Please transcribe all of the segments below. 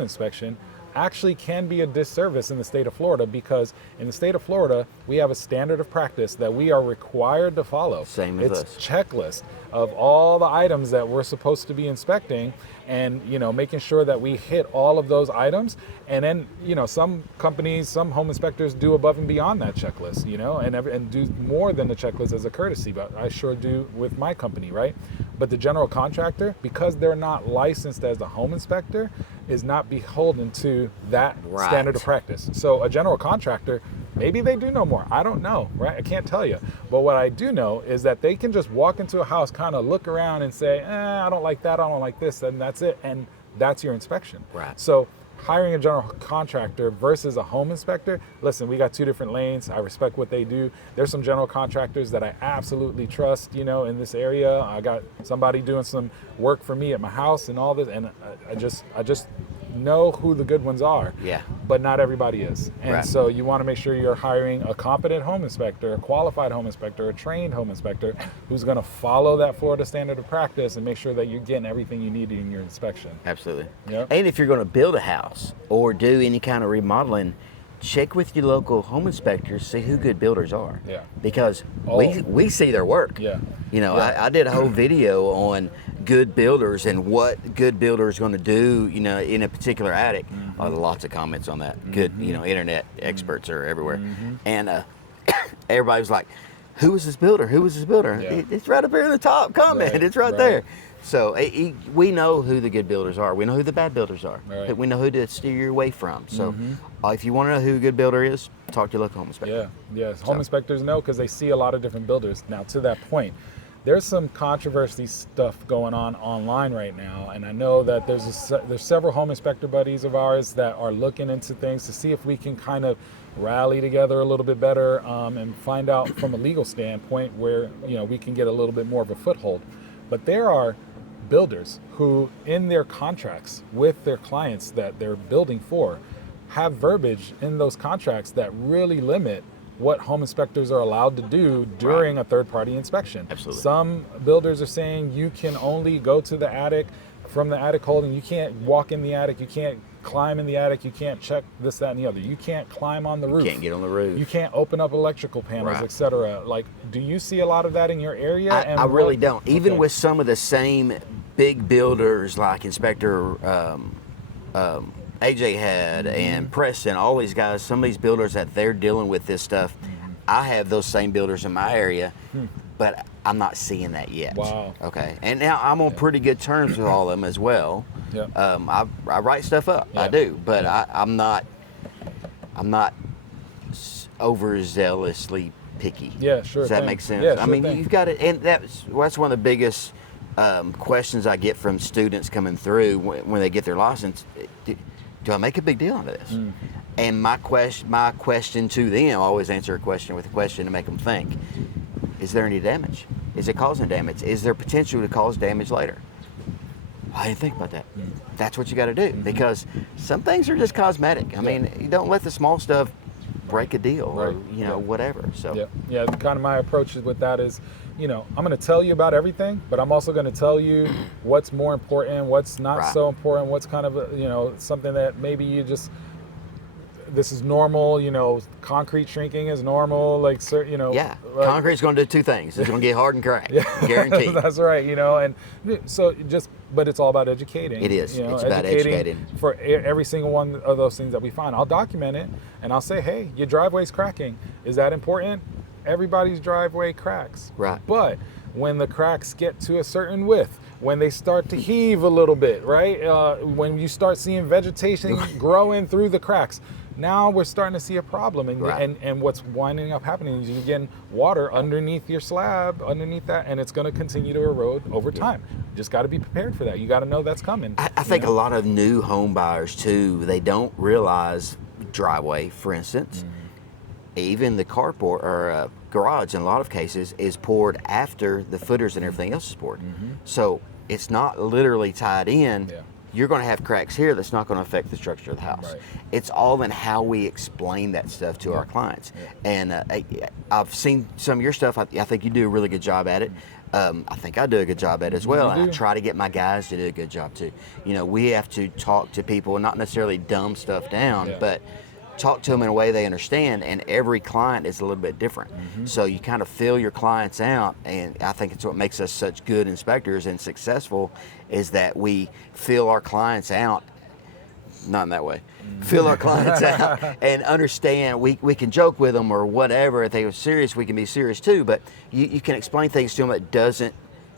inspection actually can be a disservice in the state of Florida, because in the state of Florida, we have a standard of practice that we are required to follow. Same as us. It's a checklist of all the items that we're supposed to be inspecting, and making sure that we hit all of those items. And then some companies, some home inspectors do above and beyond that checklist, and do more than the checklist as a courtesy. But I sure do with my company, right? But the general contractor, because they're not licensed as the home inspector, is not beholden to that standard of practice. So a general contractor, maybe they do know more. I don't know, right? I can't tell you. But what I do know is that they can just walk into a house, kind of look around and say, I don't like that, I don't like this, and that's it. And that's your inspection. Right. So hiring a general contractor versus a home inspector, listen, we got two different lanes. I respect what they do. There's some general contractors that I absolutely trust, in this area. I got somebody doing some work for me at my house and all this, and I just know who the good ones are. Yeah. But not everybody is. And so you want to make sure you're hiring a competent home inspector, a qualified home inspector, a trained home inspector who's going to follow that Florida standard of practice and make sure that you're getting everything you need in your inspection. Absolutely. Yep. And if you're going to build a house or do any kind of remodeling, check with your local home inspectors, see who good builders are. Yeah. Because we see their work. Yeah. I did a whole video on good builders and what good builders going to do, in a particular attic. Lots of comments on that. Good, internet experts are everywhere. And everybody was like, who was this builder? Who was this builder? Yeah. It's right up here in the top comment. Right, It's right there. So we know who the good builders are. We know who the bad builders are. Right. We know who to steer you away from. So if you want to know who a good builder is, talk to your local home inspector. Yeah. Home inspectors know, because they see a lot of different builders. Now, to that point, there's some controversy stuff going on online right now, and I know that there's several home inspector buddies of ours that are looking into things to see if we can kind of rally together a little bit better, and find out from a legal standpoint where we can get a little bit more of a foothold. But there are builders who, in their contracts with their clients that they're building for, have verbiage in those contracts that really limit what home inspectors are allowed to do during a third-party inspection. Absolutely. Some builders are saying you can only go to the attic from the attic holding. You can't walk in the attic. You can't climb in the attic. You can't check this, that, and the other. You can't climb on the roof. You can't get on the roof. You can't open up electrical panels, etc. Like, do you see a lot of that in your area? I really don't. Even with some of the same big builders like Inspector AJ had and Preston, all these guys, some of these builders that they're dealing with this stuff, I have those same builders in my area, but I'm not seeing that yet. Wow. Okay. And now I'm on pretty good terms with all of them as well. Yeah. I write stuff up. I do, but I'm not overzealously picky. Yeah, sure. Does that make sense? Yeah, I mean, you've got it, and that's one of the biggest questions I get from students coming through when they get their license. Do I make a big deal out of this? And my question to them, I always answer a question with a question to make them think. Is there any damage? Is it causing damage? Is there potential to cause damage later? I didn't think about that. That's what you got to do, because some things are just cosmetic. I mean, you don't let the small stuff break a deal or whatever. So yeah, kind of my approach with that is, I'm going to tell you about everything, but I'm also going to tell you what's more important, what's not so important, what's kind of something that maybe you just, this is normal, concrete shrinking is normal, concrete's going to do two things. It's going to get hard and crack. Guaranteed. That's right, and so but it's all about educating. It is. It's about educating. For every single one of those things that we find. I'll document it, and I'll say, hey, your driveway's cracking. Is that important? Everybody's driveway cracks. Right. But when the cracks get to a certain width, when they start to heave a little bit, right? When you start seeing vegetation growing through the cracks, now we're starting to see a problem. And what's winding up happening is you're getting water underneath your slab, underneath that, and it's going to continue to erode over time. You just got to be prepared for that. You got to know that's coming. I think a lot of new home buyers, too, they don't realize driveway, for instance, even the carport or garage in a lot of cases is poured after the footers and everything else is poured. So it's not literally tied in you're going to have cracks here that's not going to affect the structure of the house. Right. It's all in how we explain that stuff to our clients. And I've seen some of your stuff. I think you do a really good job at it. I think I do a good job at it as well. And I try to get my guys to do a good job too. You know, we have to talk to people, not necessarily dumb stuff down, but talk to them in a way they understand, and every client is a little bit different. So you kind of fill your clients out, and I think it's what makes us such good inspectors and successful, is that we fill our clients out, not in that way, fill our clients out and understand. We can joke with them or whatever. If they are serious, we can be serious too, but you can explain things to them that doesn't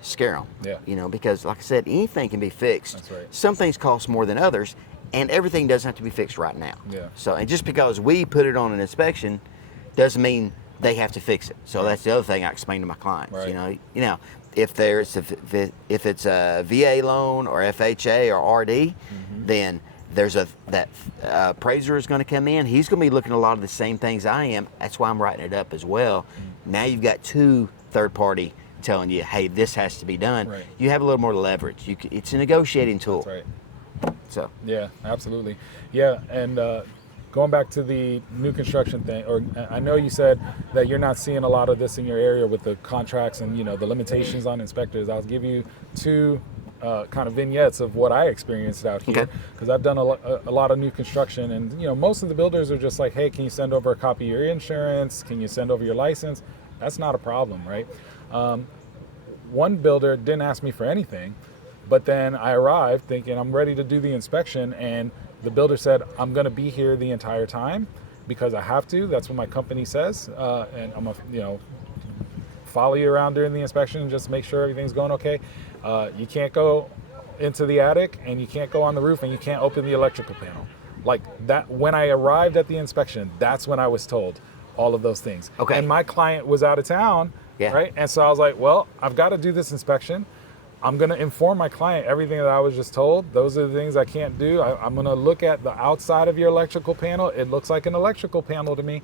scare them. Yeah. You know, because like I said, anything can be fixed. That's right. Some things cost more than others, and everything doesn't have to be fixed right now. Yeah. So, and just because we put it on an inspection doesn't mean they have to fix it. So that's the other thing I explain to my clients. Right. You know, if it's a VA loan or FHA or RD, then there's that appraiser is going to come in. He's going to be looking at a lot of the same things I am. That's why I'm writing it up as well. Now you've got two third party telling you, hey, this has to be done. Right. You have a little more leverage. It's a negotiating tool. That's right. So Yeah, absolutely. Yeah, and going back to the new construction thing, or I know you said that you're not seeing a lot of this in your area with the contracts and, you know, the limitations on inspectors. I'll give you two kind of vignettes of what I experienced out here, because I've done a lot of new construction, and, you know, most of the builders are just like, hey, can you send over a copy of your insurance? Can you send over your license? That's not a problem, right? One builder didn't ask me for anything. But then I arrived thinking I'm ready to do the inspection, and the builder said, I'm going to be here the entire time because I have to. That's what my company says. And I'm going to, you know, follow you around during the inspection and just make sure everything's going okay. You can't go into the attic, and you can't go on the roof, and you can't open the electrical panel. Like that, when I arrived at the inspection, that's when I was told all of those things. Okay. And my client was out of town, right? And so I was like, well, I've got to do this inspection. I'm going to inform my client everything that I was just told. Those are the things I can't do. I'm going to look at the outside of your electrical panel. It looks like an electrical panel to me.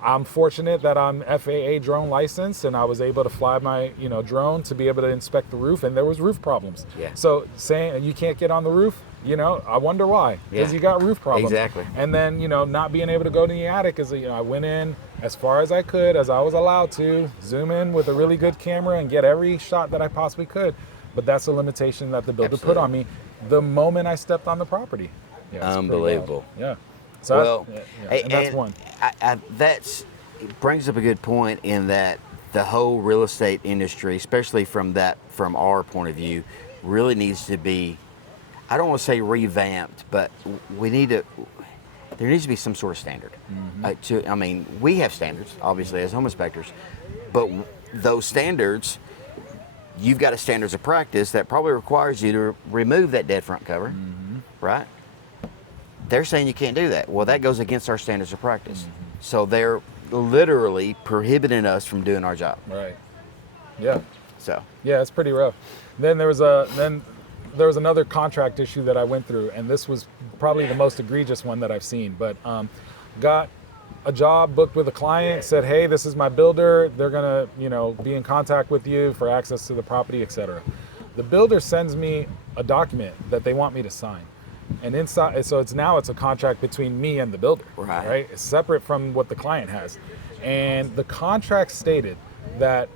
I'm fortunate that I'm FAA drone licensed, and I was able to fly my, you know, drone to be able to inspect the roof, and there was roof problems. Yeah. So saying you can't get on the roof, you know, I wonder why. Because you got roof problems. Exactly. And then, you know, not being able to go to the attic is, you know, I went in as far as I could, as I was allowed to, zoom in with a really good camera and get every shot that I possibly could. But that's a limitation that the builder put on me the moment I stepped on the property. Yeah, unbelievable. Yeah. So Well, and that's one. It brings up a good point in that the whole real estate industry, especially from our point of view, really needs to be, I don't want to say revamped, but there needs to be some sort of standard. I mean, we have standards, obviously, as home inspectors, but those standards, you've got a standards of practice that probably requires you to remove that dead front cover, right? They're saying you can't do that. Well, that goes against our standards of practice. So they're literally prohibiting us from doing our job. Right. Yeah. So. Yeah, it's pretty rough. Then there was another contract issue that I went through, and this was probably the most egregious one that I've seen. But got a job booked with a client, said, hey, this is my builder. They're gonna, you know, be in contact with you for access to the property, etc. The builder sends me a document that they want me to sign. And inside, so it's a contract between me and the builder, right? It's separate from what the client has. And the contract stated that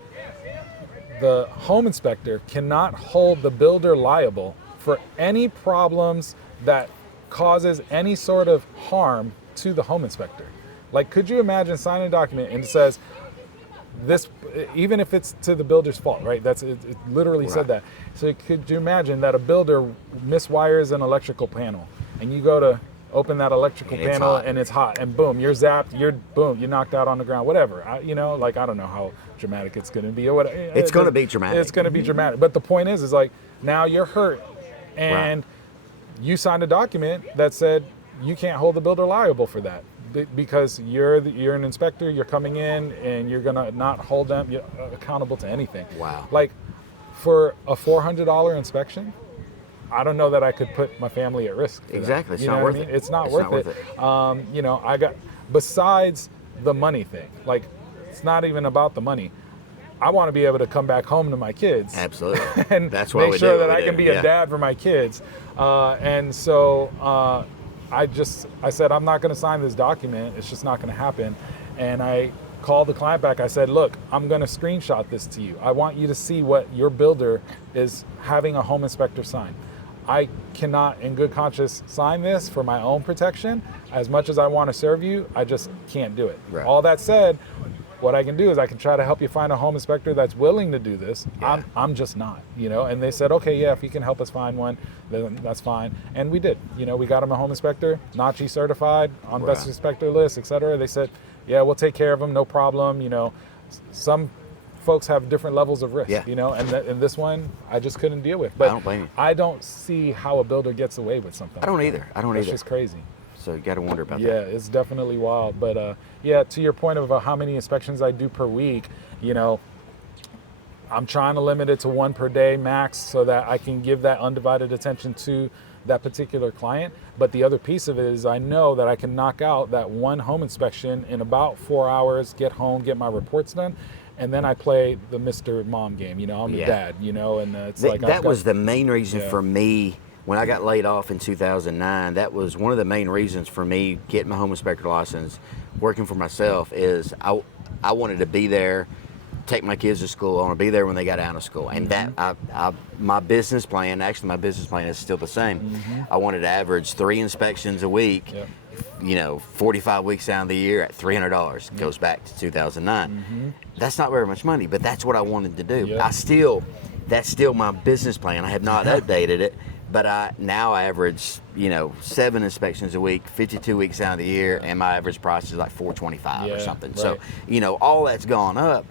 the home inspector cannot hold the builder liable for any problems that causes any sort of harm to the home inspector. Like, could you imagine signing a document and it says this, even if it's to the builder's fault, right? It literally said that. So could you imagine that a builder miswires an electrical panel, and you go to open that electrical panel and it's hot, and boom, you're zapped, you're knocked out on the ground, whatever. I don't know how dramatic it's going to be or whatever. It's going to be dramatic. It's going to be dramatic. But the point is like, now you're hurt, and you signed a document that said you can't hold the builder liable for that. Because you're an inspector, you're coming in, and you're gonna not hold them accountable to anything. Wow! Like for a $400 inspection, I don't know that I could put my family at risk. Exactly, it's not worth it. It's not worth it. You know, besides the money thing, like it's not even about the money. I want to be able to come back home to my kids. Absolutely. And that's why make we sure do that what I we can do. be a dad for my kids. And so I said, I'm not going to sign this document. It's just not going to happen. And I called the client back. I said, look, I'm going to screenshot this to you. I want you to see what your builder is having a home inspector sign. I cannot, in good conscience, sign this for my own protection. As much as I want to serve you, I just can't do it. Right. All that said, what I can do is I can try to help you find a home inspector that's willing to do this. Yeah. I'm just not, And they said, okay, yeah, if you can help us find one, then that's fine. And we did. We got them a home inspector, NACHI certified, on best inspector list, et cetera. They said, yeah, we'll take care of them, no problem. Some folks have different levels of risk, and this one I just couldn't deal with. But I don't blame you. I don't see how a builder gets away with something. I don't either. It's just crazy. So you got to wonder about that. Yeah, it's definitely wild. But to your point of how many inspections I do per week, I'm trying to limit it to 1 per day max so that I can give that undivided attention to that particular client. But the other piece of it is I know that I can knock out that one home inspection in about 4 hours, get home, get my reports done. And then I play the Mr. Mom game, I'm the dad, and it's like that was the main reason for me when I got laid off in 2009. That was one of the main reasons for me getting my home inspector license, working for myself. Is I wanted to be there, take my kids to school. I want to be there when they got out of school, and that my business plan. Actually, my business plan is still the same. I wanted to average 3 inspections a week. Yep. 45 weeks out of the year at $300 goes back to 2009. That's not very much money, but that's what I wanted to do. Yep. That's still my business plan. I have not updated it, but now I average 7 inspections a week, 52 weeks out of the year, and my average price is like $425 or something. Right. So all that's gone up,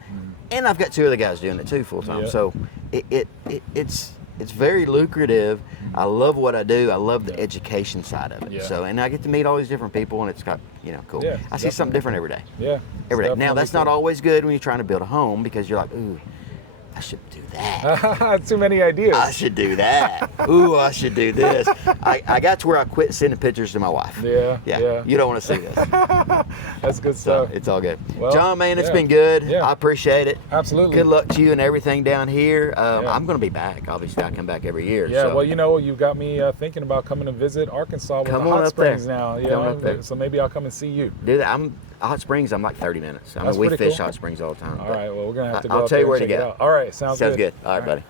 and I've got 2 other guys doing it too full time. Yep. So it's very lucrative. I love what I do. I love the education side of it. Yeah. So, and I get to meet all these different people, and it's got, cool. Yeah, I see something different every day. Yeah. Every day. Now, that's not always good when you're trying to build a home, because you're like, ooh, I should do that. Too many ideas. I should do that. Ooh, I should do this. I got to where I quit sending pictures to my wife. Yeah. You don't want to see this. That's good stuff. So it's all good. Well, John, man, it's been good. Yeah. I appreciate it. Absolutely. Good luck to you and everything down here. I'm going to be back. Obviously, I come back every year. Yeah, so. Well, you got me thinking about coming to visit Arkansas with the hot springs now. Come up there. So maybe I'll come and see you. Do that. Hot Springs, I'm like 30 minutes. We fish Hot Springs all the time. All right, well, we're going to have to go I'll up tell you there where and to check go. it out. All right, sounds good. All right, buddy.